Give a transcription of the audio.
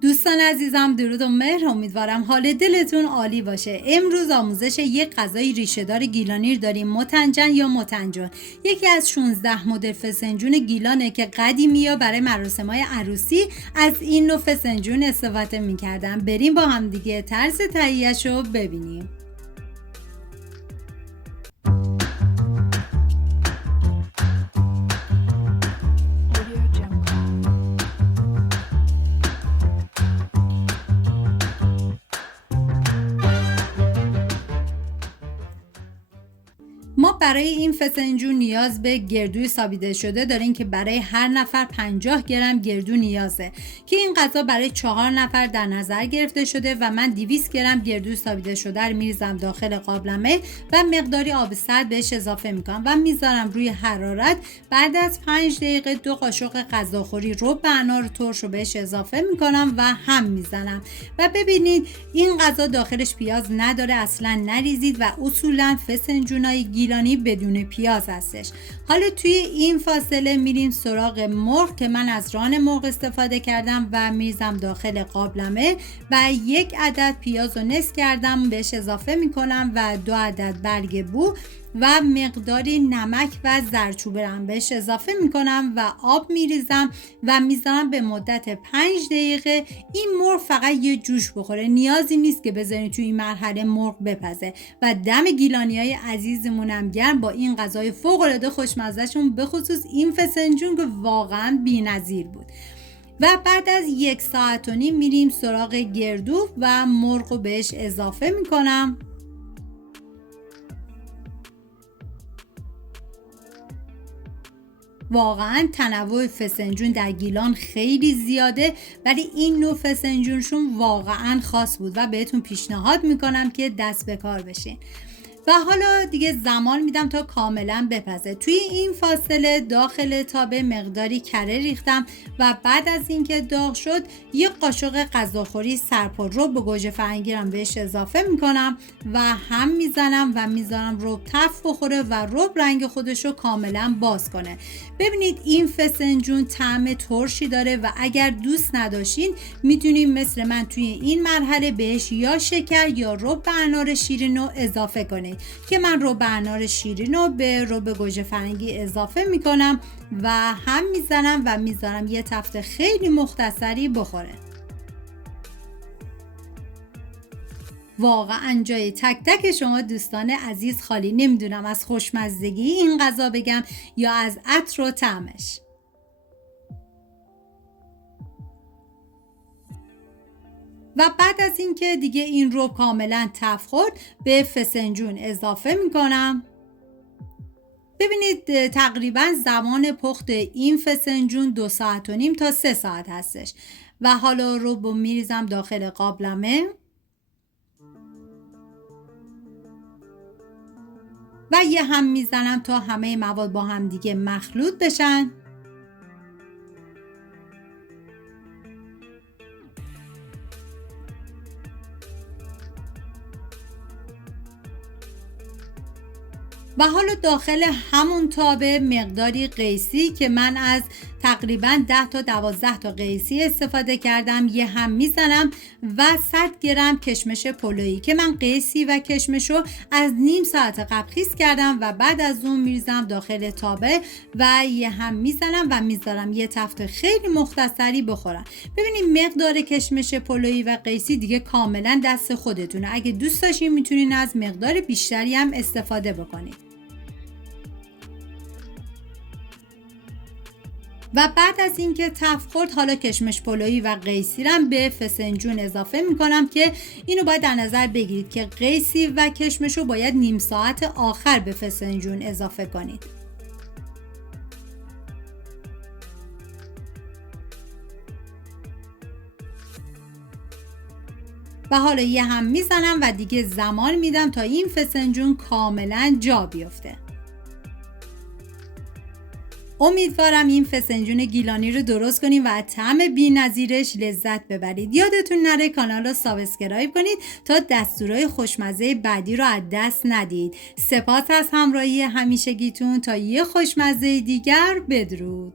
دوستان عزیزم، درود و مهر. امیدوارم حال دلتون عالی باشه. امروز آموزش یک غذای ریشه‌دار گیلانی داریم، متنجن یا متنجن. یکی از 16 مدل فسنجون گیلانه که قدیمی‌ها برای مراسم‌های عروسی از این نوع فسنجون استفاده می‌کردن. بریم با هم دیگه طرز تهیه‌شو ببینیم. ما برای این فسنجون نیاز به گردوی سابیده شده داریم که برای هر نفر 50 گرم گردو نیازه که این غذا برای 4 نفر در نظر گرفته شده و من 200 گرم گردوی سابیده شده رو میریزم داخل قابلمه و مقداری آب سرد بهش اضافه میکنم و میذارم روی حرارت. بعد از 5 دقیقه 2 قاشق غذاخوری رب انار ترش رو بهش اضافه میکنم و هم میزنم و ببینید این غذا داخلش پیاز نداره، اصلا نریزید و اصولا فسنجونای گیلانی بدون پیاز هستش. حالا توی این فاصله میریم سراغ مرغ که من از ران مرغ استفاده کردم و میریزم داخل قابلمه و 1 عدد پیاز رو نصف کردم بهش اضافه میکنم و 2 عدد برگ بو و مقداری نمک و زردچوبه رو بهش اضافه میکنم و آب میریزم و میذارم به مدت 5 دقیقه این مرغ فقط یه جوش بخوره. نیازی نیست که بذارید توی این مرحله مرغ بپزه و دم گیلانیای عزیزمونم گرم با این غذای فوق العاده خوشمزه‌شون، به خصوص این فسنجون که واقعا بی‌نظیر بود. و بعد از 1 ساعت و نیم میریم سراغ گردو و مرغ رو بهش اضافه میکنم. واقعا تنوع فسنجون در گیلان خیلی زیاده، ولی این نوع فسنجونشون واقعا خاص بود و بهتون پیشنهاد میکنم که دست به کار بشین. و حالا دیگه زمان میدم تا کاملا بپزه. توی این فاصله داخل تابه مقداری کره ریختم و بعد از اینکه داغ شد 1 قاشق غذاخوری سرپا رب به گوجه فرنگی رو بهش اضافه میکنم و هم میزنم و میذارم رب تف بخوره و رب رنگ خودش رو کاملا باز کنه. ببینید این فسنجون طعم ترشی داره و اگر دوست نداشتین میتونید مثل من توی این مرحله بهش یا شکر یا رب انار شیرین رو اضافه کنید که من رب انار شیرین رو به رب گوجه فرنگی اضافه میکنم و هم میزنم و میذارم یه تفت خیلی مختصری بخوره. واقعا جای تک تک شما دوستان عزیز خالی. نمیدونم از خوشمزگی این غذا بگم یا از عطر و طعمش. و بعد از اینکه دیگه این رو کاملا تف خورد به فسنجون اضافه میکنم. ببینید تقریبا زمان پخت این فسنجون 2 ساعت و نیم تا 3 ساعت هستش و حالا رو میریزم داخل قابلمه و یه هم میزنم تا همه مواد با هم دیگه مخلوط بشن. و حالا داخل همون تابه مقداری قیسی که من از تقریبا 10 تا 12 تا قیسی استفاده کردم یه هم میزنم و 100 گرم کشمش پلویی که من قیسی و کشمشو از نیم ساعت قبل خیس کردم و بعد از اون میریزم داخل تابه و یه هم میزنم و میذارم یه تفت خیلی مختصری بخورم. ببینید مقدار کشمش پلویی و قیسی دیگه کاملا دست خودتونه. اگه دوست داشتین میتونین از مقدار بیشتری هم استفاده بکنید. و بعد از اینکه تف خورد حالا کشمش پلویی و قیسی رو به فسنجون اضافه میکنم که اینو باید در نظر بگیرید که قیسی و کشمش رو باید نیم ساعت آخر به فسنجون اضافه کنید. و حالا یه هم میزنم و دیگه زمان میدم تا این فسنجون کاملا جا بیفته. امیدوارم این فسنجون گیلانی رو درست کنید و از طعم بی‌نظیرش لذت ببرید. یادتون نره کانال رو سابسکرایب کنید تا دستورای خوشمزه بعدی رو از دست ندید. سپاس از همراهی همیشگیتون. تا یه خوشمزه دیگر، بدرود.